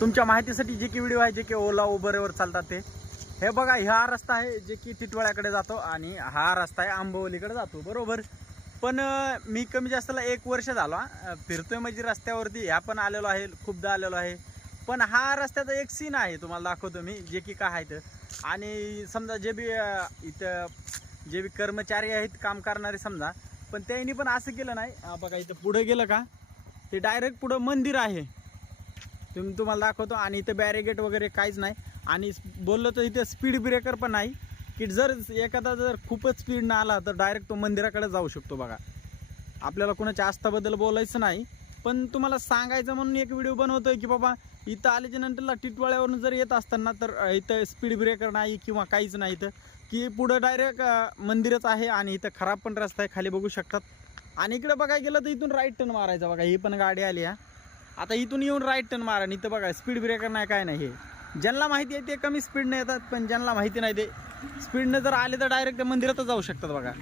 तुमच्या माहितीसाठी जे की व्हिडिओ आहे जे की ओला उबरवर चालतात ते हे बघा. हा रस्ता आहे जे की टिटवाळ्याकडे जातो आणि हा रस्ता आहे आंबवलीकडे जातो बरोबर. पण मी कमी जास्तला 1 वर्ष झालो फिरतोय म्हणजे रस्त्यावरती. ह्या पण आलेलो आहे, खूपदा आलेलो आहे. पण हा रस्त्याचा एक सीन आहे तुम्हाला दाखवतो मी जे की काय आहे. आणि समजा जे बी इथं जे बी कर्मचारी आहेत काम करणारे समजा, पण त्यांनी पण असं केलं नाही. बघा इथं पुढे गेलं का ते डायरेक्ट पुढं मंदिर आहे, तुम्हाला दाखवतो. आणि इथं बॅरिगेट वगैरे काहीच नाही. आणि बोललो तर इथे स्पीड ब्रेकर पण नाही की जर एखादा जर खूपच स्पीडनं आला तर डायरेक्ट तो मंदिराकडे जाऊ शकतो. बघा आपल्याला कोणाच्या आस्थाबद्दल बोलायचं नाही, पण तुम्हाला सांगायचं म्हणून एक व्हिडिओ बनवतोय की बाबा इथं आल्याच्या नंतरला टिटवाळ्यावरून जर येत असताना तर इथं स्पीड ब्रेकर नाही किंवा काहीच नाही. इथं की पुढं डायरेक्ट मंदिरच आहे आणि इथं खराब पण रस्ता आहे, खाली बघू शकतात. आणि इकडे बघायला गेलं तर इथून राईट टर्न मारायचा. बघा ही पण गाडी आली आता इथून येऊन राईट टर्न मारा. इथं बघा स्पीड ब्रेकर नाही काय नाही. हे ज्यांना माहिती आहे ते कमी स्पीडने येतात, पण ज्यांना माहिती नाही ते स्पीडने जर आले तर डायरेक्ट मंदिरातच जाऊ शकतात. बघा